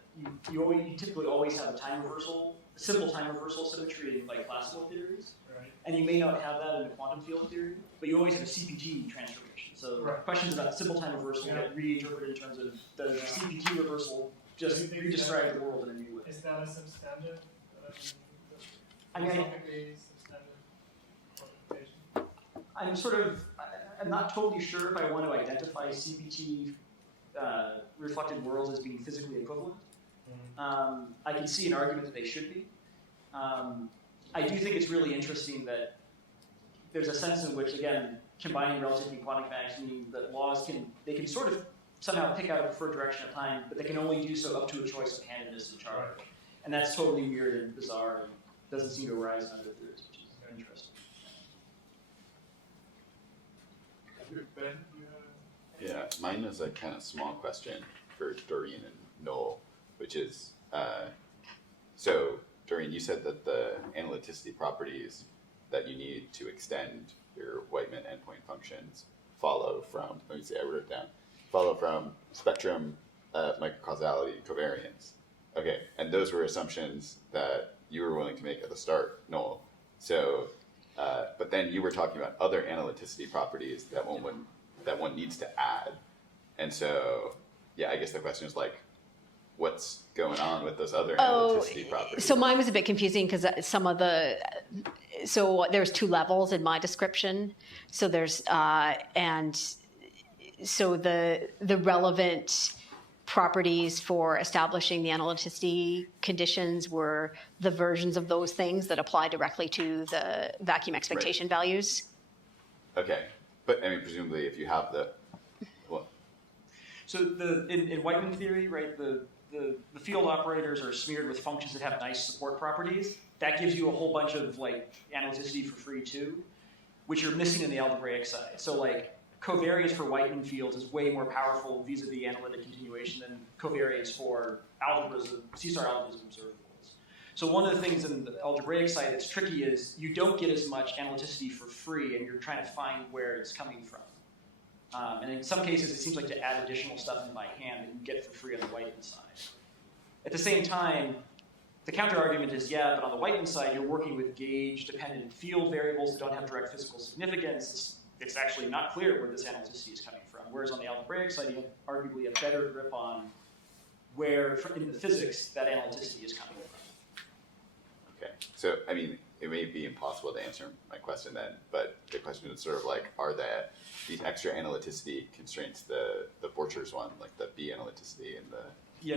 you typically always have a time reversal, simple time reversal symmetry in like classical theories. Right. And you may not have that in a quantum field theory, but you always have a CPT transformation. So questions about simple time reversal get reinterpreted in terms of the CPT reversal just re-describe the world in a new way. Is that a substandard? I mean, I'm not totally sure if I want to identify CPT reflected worlds as being physically equivalent. I can see an argument that they should be. I do think it's really interesting that there's a sense in which, again, combining relativity and quantum mechanics meaning that laws can sort of somehow pick out a preferred direction of time, but they can only do so up to a choice of handedness and charge. And that's totally weird and bizarre and doesn't seem to arise in other theories, which is interesting. Ben, Yeah, mine is a kind of small question for Doreen and Noel, which is, so Doreen, you said that the analyticity properties that you need to extend your Whiteman endpoint functions follow from, let me see, I wrote it down, follow from spectrum microcausality covariance. Okay, and those were assumptions that you were willing to make at the start, Noel. So, but then you were talking about other analyticity properties that one needs to add. And so, yeah, I guess the question is like, what's going on with those other analyticity properties? So mine was a bit confusing because there's two levels in my description. So there's, and so the relevant properties for establishing the analyticity conditions were the versions of those things that apply directly to the vacuum expectation values. Okay, but I mean, presumably if you have So in Whiteman theory, right, the field operators are smeared with functions that have nice support properties. That gives you a whole bunch of like analyticity for free too, which are missing in the algebraic side. So like covariance for Whiteman fields is way more powerful vis-a-vis analytic continuation than covariance for algebras, C-star algebras of observables. So one of the things in the algebraic side that's tricky is you don't get as much analyticity for free, and you're trying to find where it's coming from. And in some cases, it seems like to add additional stuff in by hand that you get for free on the Whiteman side. At the same time, the counter-argument is, yeah, but on the Whiteman side, you're working with gauge-dependent field variables that don't have direct physical significance. It's actually not clear where this analyticity is coming from. Whereas on the algebraic side, you have arguably a better grip on where, in the physics, that analyticity is coming from. Okay, so I mean, it may be impossible to answer my question then, but the question is sort of like, are these extra analyticity constraints, the Borchers one, like the B analyticity and the... Yeah,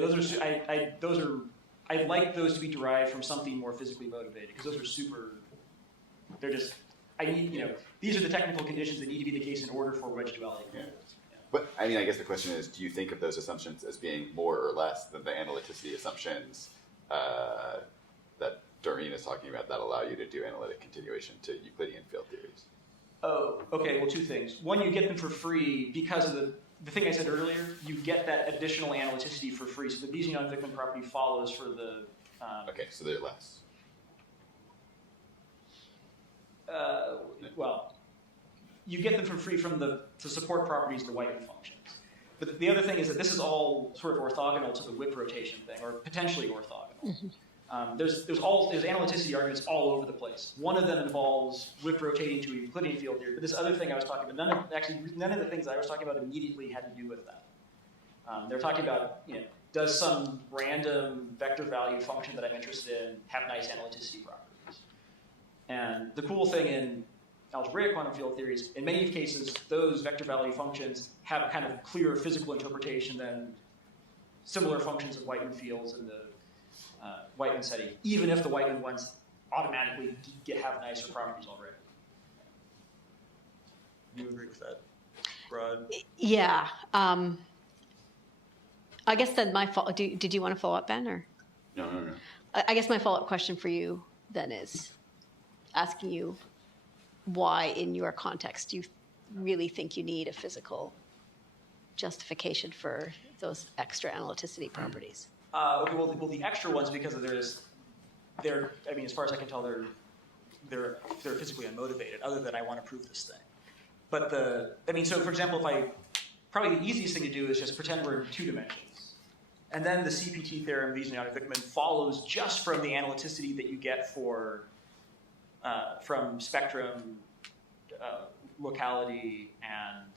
I'd like those to be derived from something more physically motivated, because those are super, they're just, these are the technical conditions that need to be the case in order for wedge duality. Yeah. But I mean, I guess the question is, do you think of those assumptions as being more or less than the analyticity assumptions that Doreen is talking about that allow you to do analytic continuation to Euclidean field theories? Oh, okay, well, two things. One, you get them for free because of the thing I said earlier, you get that additional analyticity for free. So the Bayesian-Wickman property follows for the... okay, so they're less. Well, you get them for free from the support properties of the Whiteman functions. But the other thing is that this is all sort of orthogonal to the whip rotation thing, or potentially orthogonal. There's analyticity arguments all over the place. One of them involves whip rotating to a Euclidean field theory, but this other thing I was talking about, none of the things I was talking about immediately had to do with that. They're talking about, does some random vector value function that I'm interested in have nice analyticity properties? And the cool thing in algebraic quantum field theories, in many cases, those vector value functions have a kind of clearer physical interpretation than similar functions of Whiteman fields in the Whiteman setting, even if the Whiteman ones automatically have nicer properties already. Do you agree with that, Rod? Yeah. I guess then my fault. Did you want to follow up, Ben, or? No. I guess my follow-up question for you then is asking you why, in your context, you really think you need a physical justification for those extra analyticity properties. Okay, well, the extra ones, because as far as I can tell, they're physically unmotivated, other than I want to prove this thing. But so for example, probably the easiest thing to do is just pretend we're in 2 dimensions. And then the CPT theorem, Bayesian-Wickman, follows just from the analyticity that you get from spectrum, locality, and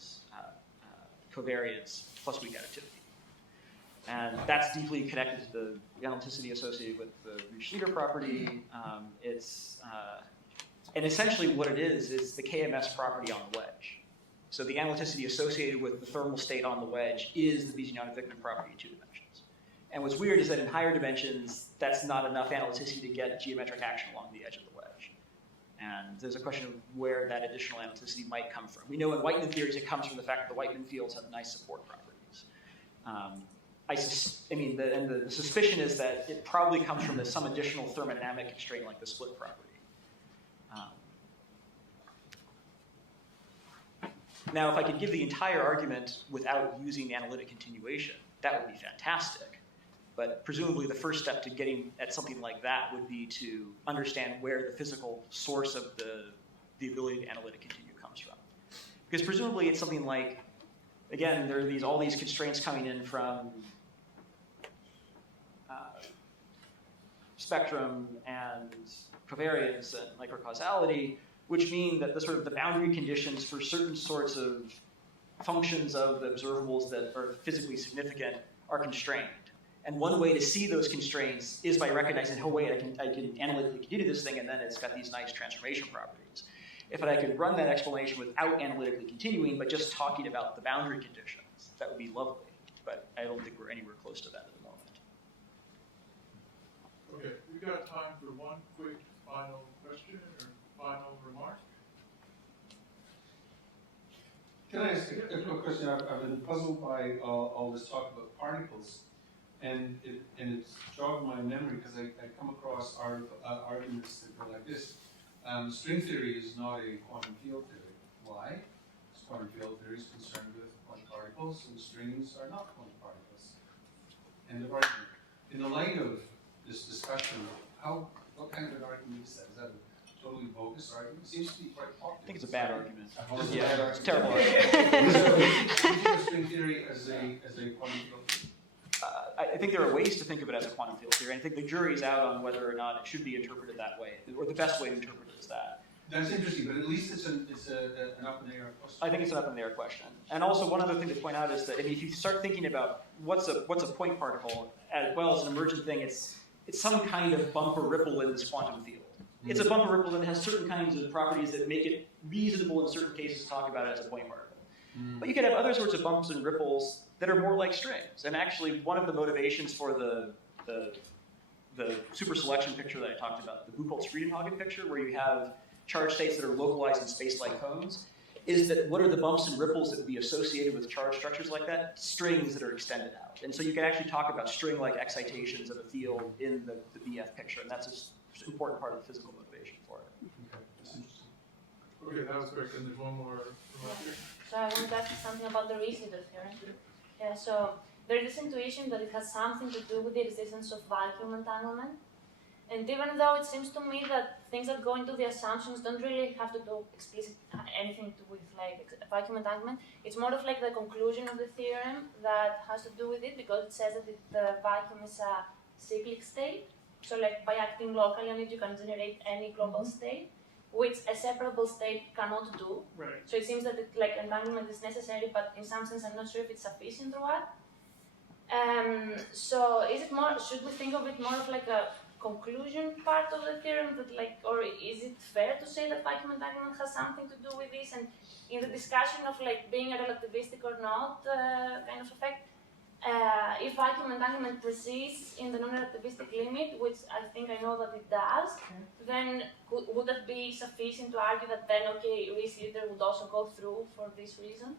covariance, plus weak additivity. And that's deeply connected to the analyticity associated with the Leader property. And essentially what it is the KMS property on the wedge. So the analyticity associated with the thermal state on the wedge is the Bayesian-Wickman property in 2 dimensions. And what's weird is that in higher dimensions, that's not enough analyticity to get geometric action along the edge of the wedge. And there's a question of where that additional analyticity might come from. We know in Whiteman theories it comes from the fact that the Whiteman fields have nice support properties. The suspicion is that it probably comes from some additional thermodynamic constraint like the split property. Now, if I could give the entire argument without using analytic continuation, that would be fantastic. But presumably the first step to getting at something like that would be to understand where the physical source of the ability to analytic continue comes from. Because presumably it's something like, again, there are all these constraints coming in from spectrum and covariance and microcausality, which mean that the boundary conditions for certain sorts of functions of the observables that are physically significant are constrained. And one way to see those constraints is by recognizing, oh wait, I can analytically continue this thing, and then it's got these nice transformation properties. If I could run that explanation without analytically continuing, but just talking about the boundary conditions, that would be lovely. But I don't think we're anywhere close to that at the moment. Okay, we've got time for one quick final question or final remark. Can I ask a quick question? I've been puzzled by all this talk about particles, and it's jogged my memory because I come across arguments that go like this. String theory is not a quantum field theory. Why? Because quantum field theory is concerned with quantum particles, and strings are not quantum particles. End of argument. In the light of this discussion, what kind of an argument is that? Is that a totally bogus argument? It seems to be quite popular. I think it's a bad argument. Yeah, it's a terrible argument. So, do you think of string theory as a quantum field theory? I think there are ways to think of it as a quantum field theory. I think the jury's out on whether or not it should be interpreted that way, or the best way to interpret it is that. That's interesting, but at least it's an up in the air question. I think it's an up in the air question. And also one other thing to point out is that if you start thinking about what's a point particle, as well as an emergent thing, it's some kind of bump or ripple in this quantum field. it's a bump or ripple that has certain kinds of properties that make it reasonable in certain cases to talk about it as a point particle. But you could have other sorts of bumps and ripples that are more like strings. And actually, one of the motivations for the super selection picture that I talked about, the Buchholz-Friedenhagen picture, where you have charge states that are localized in space-like cones, is that what are the bumps and ripples that would be associated with charge structures like that? Strings that are extended out. And so you can actually talk about string-like excitations of a field in the BF picture, and that's an important part of the physical motivation for it. Okay, that was quick, and there's one more remark here. So I want to ask something about the Leader Theorem. Yeah, so there's this intuition that it has something to do with the existence of vacuum entanglement. And even though it seems to me that things that go into the assumptions don't really have to do anything to with like vacuum entanglement, it's more of like the conclusion of the theorem that has to do with it, because it says that the vacuum is a cyclic state. So like by acting locally on it, you can generate any global state, which a separable state cannot do. Right. So it seems that like entanglement is necessary, but in some sense I'm not sure if it's sufficient or what. So is it more, should we think of it more of like a conclusion part of the theorem, that like, or is it fair to say that vacuum entanglement has something to do with this? And in the discussion of like being a relativistic or not kind of effect, if vacuum entanglement persists in the non-relativistic limit, which I think I know that it does, then would that be sufficient to argue that then, okay, Leader would also go through for this reason?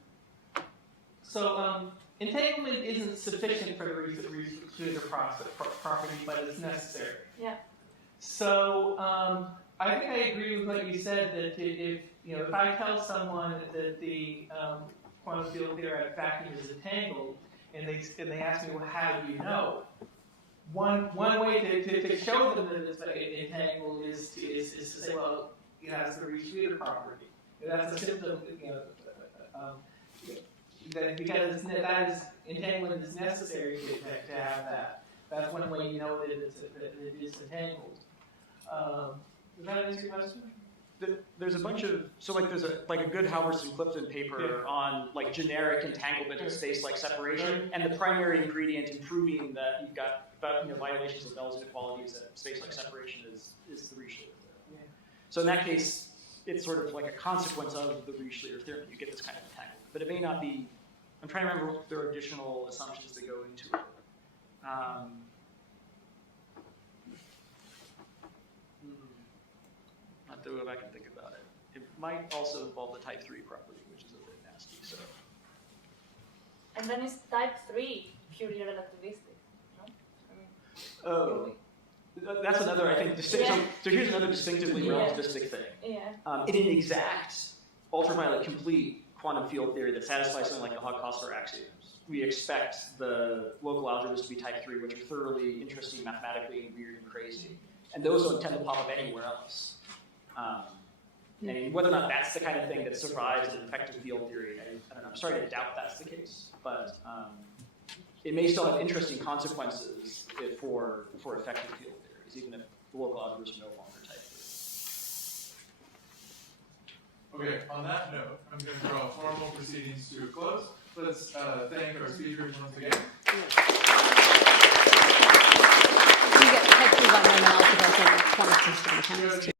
So entanglement isn't sufficient for the Leader property, but it's necessary. Yeah. So I think I agree with what you said, that if I tell someone that the quantum field theoretic vacuum is entangled, and they ask me, well, how do you know? One way to show them that it's entangled is to say, well, it has the Leader property. That's a symptom, because that is, entanglement is necessary to have that. That's one way you know that it is entangled. Does that answer your question? There's a bunch of, so like there's a good Halvorsen-Clifton paper on like generic entanglement and space-like separation, and the primary ingredient in proving that you've got violations of Bell's inequalities at space-like separation is the Riche-Leader theorem. Yeah. So in that case, it's sort of like a consequence of the Riche-Leader theorem that you get this kind of entanglement. But it may not be, I'm trying to remember what there are additional assumptions that go into it. Not to go back and think about it. It might also involve the type 3 property, which is a bit nasty. So. And then is type 3 purely relativistic? No? Oh, that's another, I think, distinction. So here's another distinctively relativistic thing. Yeah. In an exact ultraviolet complete quantum field theory that satisfies something like the Hogg-Kossler axioms, we expect the local algebras to be type 3, which are thoroughly interesting mathematically and weird and crazy. And those don't tend to pop up anywhere else. And whether or not that's the kind of thing that survives in effective field theory, I don't know. I'm starting to doubt that's the case. But it may still have interesting consequences for effective field theories, even if the local algebras are no longer type 3. Okay, on that note, I'm going to draw formal proceedings to a close. Let's thank our speakers once again. You get type 2 by Noel algebras and quantum system mechanics too.